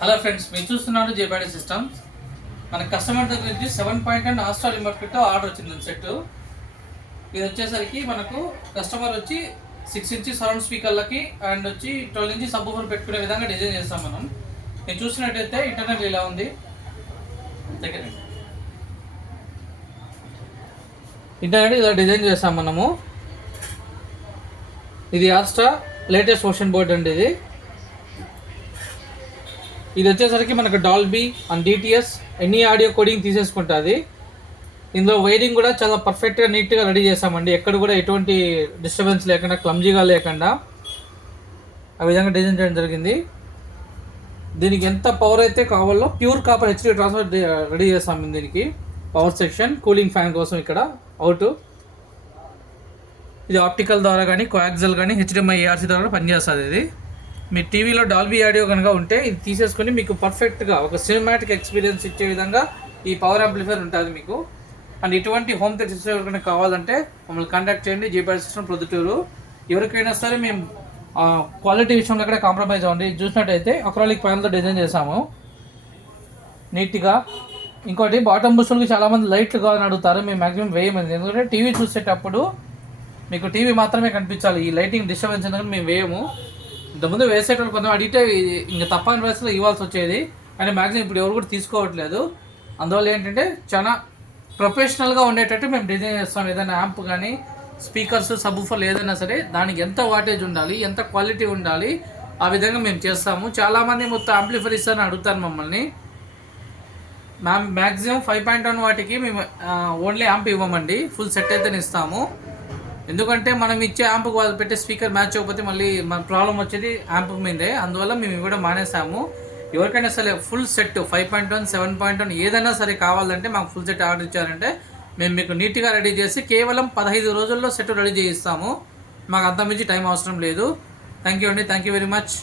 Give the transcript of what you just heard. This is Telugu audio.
హలో ఫ్రెండ్స్, మీరు చూస్తున్నారు జేబాడీ సిస్టమ్స్. మన కస్టమర్ దగ్గర నుంచి 7.1 ఆస్ట్రా రిమోట్ కిట్ ఆర్డర్ వచ్చింది సెట్. ఇది వచ్చేసరికి మనకు కస్టమర్ వచ్చి 6 ఇంచ్ సరౌండ్ స్పీకర్లకి అండ్ వచ్చి 12 ఇంచ్ సబ్ ఊఫర్ పెట్టుకునే విధంగా డిజైన్ చేస్తాం మనం. మీరు చూసినట్టయితే ఇంటర్నెట్ ఇలా ఉంది. ఇంటర్నెట్ ఇలా డిజైన్ చేస్తాం మనము. ఇది ఆస్ట్రా లేటెస్ట్ ఓషన్ బోర్డ్ అండి. ఇది వచ్చేసరికి మనకు డాల్బీ అండ్ డిటిఎస్ ఎన్ని ఆడియో కోడింగ్ తీసేసుకుంటుంది. ఇందులో వైరింగ్ కూడా చాలా పర్ఫెక్ట్గా నీట్గా రెడీ చేస్తామండి. ఎక్కడ కూడా ఎటువంటి డిస్టర్బెన్స్ లేకుండా, క్లమ్జీగా లేకుండా ఆ విధంగా డిజైన్ చేయడం జరిగింది. దీనికి ఎంత పవర్ అయితే కావాలో pure copper HD transfer ready చేస్తాం. దీనికి పవర్ సెక్షన్, కూలింగ్ ఫ్యాన్ కోసం ఇక్కడ అవుట్. ఇది ఆప్టికల్ ద్వారా కానీ, కోయాక్సల్ కానీ, హెచ్డిఎంఐ ఏఆర్సీ ద్వారా పనిచేస్తుంది. ఇది మీ టీవీలో డాల్బీ ఆడియో కనుక ఉంటే ఇది తీసేసుకొని మీకు పర్ఫెక్ట్గా ఒక సినిమాటిక్ ఎక్స్పీరియన్స్ ఇచ్చే విధంగా ఈ పవర్ యాంప్లిఫైర్ ఉంటుంది మీకు. అండ్ ఇటువంటి హోమ్ థియేటర్ కనుక కావాలంటే మమ్మల్ని కాంటాక్ట్ చేయండి. జేబాడీ సిస్టమ్ ప్రొద్దుటూరు. ఎవరికైనా సరే మేము క్వాలిటీ విషయంలో కూడా కాంప్రమైజ్ అవ్వండి. చూసినట్టయితే అక్రాలిక్ ప్యానల్తో డిజైన్ చేసాము నీట్గా. ఇంకోటి బాటమ్ బుస్టులకి చాలామంది లైట్లు కావాలని అడుగుతారు. మేము మ్యాక్సిమం వేయమంది, ఎందుకంటే టీవీ చూసేటప్పుడు మీకు టీవీ మాత్రమే కనిపించాలి. ఈ లైటింగ్ డిస్టర్బెన్స్ ఎందుకంటే మేము వేయము. ఇంతకుముందు వేసేటప్పుడు కొంచెం అడిగితే ఇంకా తప్పని పరిస్థితుల్లో ఇవ్వాల్సి వచ్చేది, కానీ మ్యాక్సిమం ఇప్పుడు ఎవరు కూడా తీసుకోవట్లేదు. అందువల్ల ఏంటంటే చాలా ప్రొఫెషనల్గా ఉండేటట్టు మేము డిజైన్ చేస్తాం. ఏదైనా యాంప్ కానీ, స్పీకర్స్, సబ్వూఫర్లు ఏదైనా సరే దానికి ఎంత వాటేజ్ ఉండాలి, ఎంత క్వాలిటీ ఉండాలి, ఆ విధంగా మేము చేస్తాము. చాలామంది మొత్తం యాంప్లిఫైర్ ఇస్తారని అడుగుతారు మమ్మల్ని. మ్యాక్సిమం 5.1 వాటికి మేము ఓన్లీ యాంప్ ఇవ్వమండి, ఫుల్ సెట్ అయితేనే ఇస్తాము. ఎందుకంటే మనం ఇచ్చే యాంప్కి వాళ్ళు పెట్టే స్పీకర్ మ్యాచ్ అవ్వకపోతే మళ్ళీ మన ప్రాబ్లం వచ్చేది యాంప్ మీదే. అందువల్ల మేము ఇవ్వడం మానేసాము. ఎవరికైనా సరే ఫుల్ సెట్ 5.1, 7.1 ఏదైనా సరే కావాలంటే మాకు ఫుల్ సెట్ ఆర్డర్ ఇచ్చారంటే మేము మీకు నీట్గా రెడీ చేసి కేవలం 15 రోజుల్లో సెట్ రెడీ చేయిస్తాము. మాకు అంతమించి టైం అవసరం లేదు. థ్యాంక్ యూ అండి. Thank you very much.